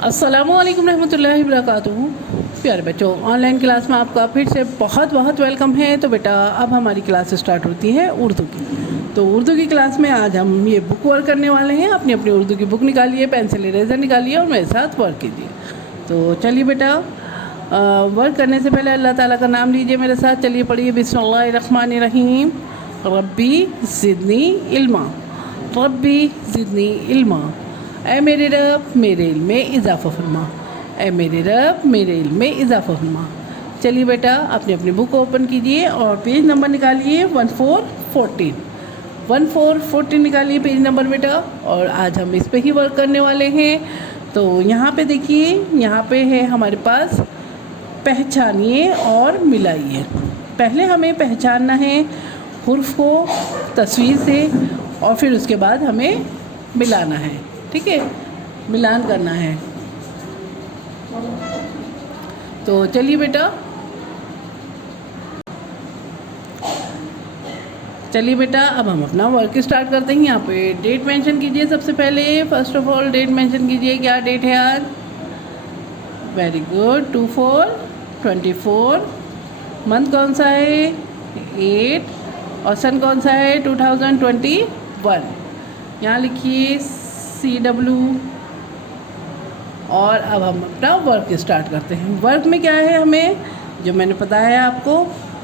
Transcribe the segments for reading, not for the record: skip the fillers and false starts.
अस्सलामुअलैकुम रहमतुल्लाहि वबरकातुहू। प्यारे बच्चों, ऑनलाइन क्लास में आपका फिर से बहुत बहुत वेलकम है। तो बेटा अब हमारी क्लास स्टार्ट होती है उर्दू की। तो उर्दू की क्लास में आज हम ये बुक वर्क करने वाले हैं। अपनी अपनी उर्दू की बुक निकालिए, पेंसिल इरेज़र निकालिए और मेरे साथ वर्क कीजिए। तो चलिए बेटा, वर्क करने से पहले अल्लाह ताला का नाम लीजिए मेरे साथ। चलिए पढ़िए, बिस्मिल्लाहिर्रहमानिर्रहीम। रब्बी ज़िदनी इल्मा, रब्बी ज़िदनी इल्मा। ऐ मेरे रब मेरे इल्म में इजाफ़ा फरमा, ऐ मेरे रब मेरे इल्म में इजाफ़ा फरमा। चलिए बेटा, अपनी अपनी बुक ओपन कीजिए और पेज नंबर निकालिए 1414। 1414 निकालिए पेज नंबर बेटा। और आज हम इस पे ही वर्क करने वाले हैं। तो यहाँ पे देखिए, यहाँ पे है हमारे पास पहचानिए और मिलाइए। पहले हमें पहचानना है हुर्फ को तस्वीर से और फिर उसके बाद हमें मिलाना है। ठीक है, मिलान करना है। तो चलिए बेटा, अब हम अपना वर्क स्टार्ट करते हैं। यहाँ पे डेट मेंशन कीजिए। सबसे पहले first of all date mention कीजिए। क्या डेट है आज? Very good, 2/4/24। मंथ कौन सा है? 8। और सन कौन सा है? 2021। यहाँ लिखिए CW। और अब हम अपना वर्क स्टार्ट करते हैं। वर्क में क्या है, हमें जो मैंने बताया आपको,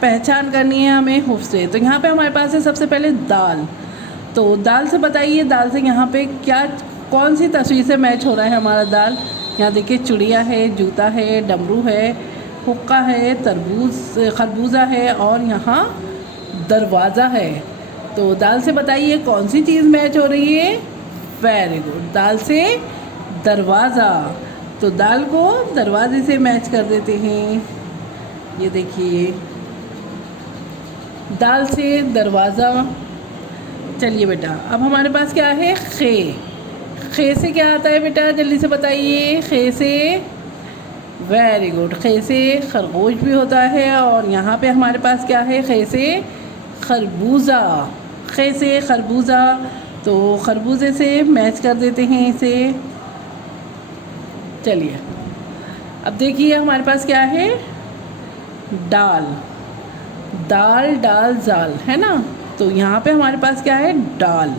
पहचान करनी है हमें हुर्फ से। तो यहाँ पे हमारे पास है सबसे पहले दाल। तो दाल से बताइए, दाल से यहाँ पे क्या, कौन सी तस्वीर से मैच हो रहा है हमारा दाल? यहाँ देखिए, चिड़िया है, जूता है, डमरू है, हुक्का है, खरबूजा है और यहाँ दरवाज़ा है। तो दाल से बताइए कौन सी चीज़ मैच हो रही है? वेरी गुड, दाल से दरवाज़ा। तो दाल को दरवाजे से मैच कर देते हैं। ये देखिए, दाल से दरवाज़ा। चलिए बेटा, अब हमारे पास क्या है? खे। खे से क्या आता है बेटा, जल्दी से बताइए। खे से, वेरी गुड, खे से खरगोश भी होता है। और यहाँ पे हमारे पास क्या है? खे से खरबूजा। खे से खरबूजा। तो खरबूजे से मैच कर देते हैं इसे। चलिए, अब देखिए हमारे पास क्या है? दाल। दाल डाल जाल है ना। तो यहाँ पे हमारे पास क्या है? दाल।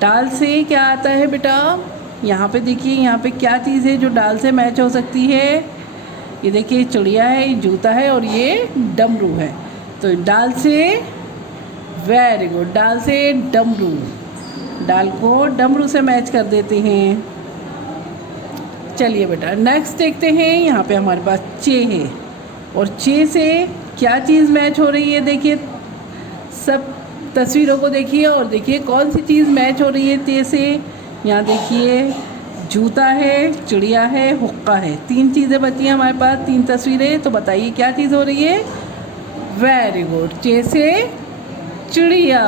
दाल से क्या आता है बेटा? यहाँ पे देखिए, यहाँ पे क्या चीज़ है जो दाल से मैच हो सकती है? ये देखिए, चिड़िया है, ये जूता है और ये डमरू है। तो दाल से, वेरी गुड, दाल से डमरू। दाल को डमरू से मैच कर देते हैं। चलिए बेटा, नेक्स्ट देखते हैं। यहाँ पे हमारे पास चे है और चे से क्या चीज़ मैच हो रही है? देखिए, सब तस्वीरों को देखिए और देखिए कौन सी चीज़ मैच हो रही है चे से। यहाँ देखिए, जूता है, चिड़िया है, हुक्का है। 3 चीज़ें बची हैं हमारे पास, 3 तस्वीरें। तो बताइए क्या चीज़ हो रही है? वेरी गुड, चे से चिड़िया।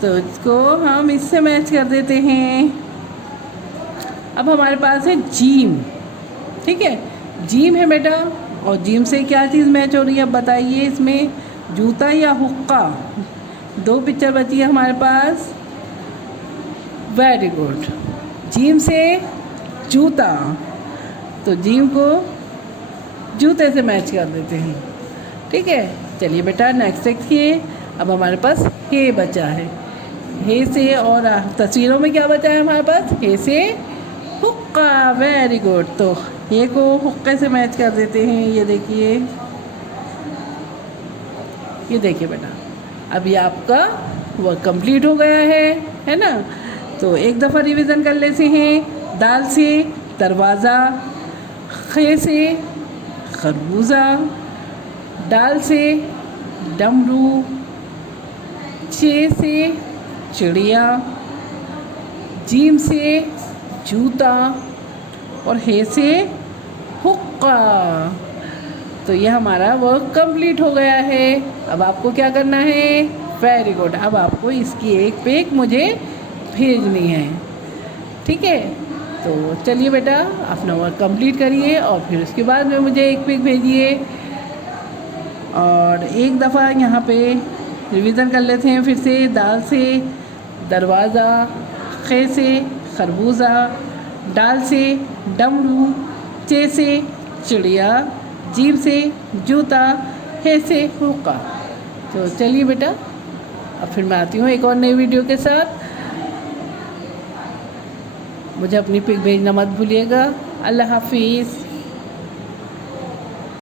तो इसको हम इससे मैच कर देते हैं। अब हमारे पास है जीम। ठीक है, जीम है बेटा। और जीम से क्या चीज़ मैच हो रही है? अब बताइए, इसमें जूता या हुक्का? 2 पिक्चर बची है हमारे पास। वेरी गुड, जीम से जूता। तो जीम को जूते से मैच कर देते हैं। ठीक है, चलिए बेटा, नेक्स्ट देखिए। अब हमारे पास हे बचा है। हे से, और तस्वीरों में क्या बचा है हमारे पास? हे से हुक्का। वेरी गुड, तो हे को हुक्के से मैच कर देते हैं। ये देखिए बेटा, अभी आपका वर्क कंप्लीट हो गया है ना। तो एक दफ़ा रिवीजन कर लेते हैं। दाल से दरवाज़ा, खे से खरबूजा, दाल से डमरू, चे से चिड़िया, जीम से जूता और हे से हुक्का। तो ये हमारा वर्क कंप्लीट हो गया है। अब आपको क्या करना है? वेरी गुड, अब आपको इसकी एक पिक मुझे भेजनी है। ठीक है, तो चलिए बेटा, अपना वर्क कंप्लीट करिए और फिर उसके बाद में मुझे एक पिक भेजिए। और एक दफ़ा यहाँ पे रिवीजन कर लेते हैं फिर से। दाल से दरवाज़ा, खे से खरबूजा, डाल से डमरू, चे से चिड़िया, जीभ से जूता, हे से हुक्का। तो चलिए बेटा, अब फिर मैं आती हूँ एक और नई वीडियो के साथ। मुझे अपनी पिक भेजना मत भूलिएगा। अल्लाह हाफिज़।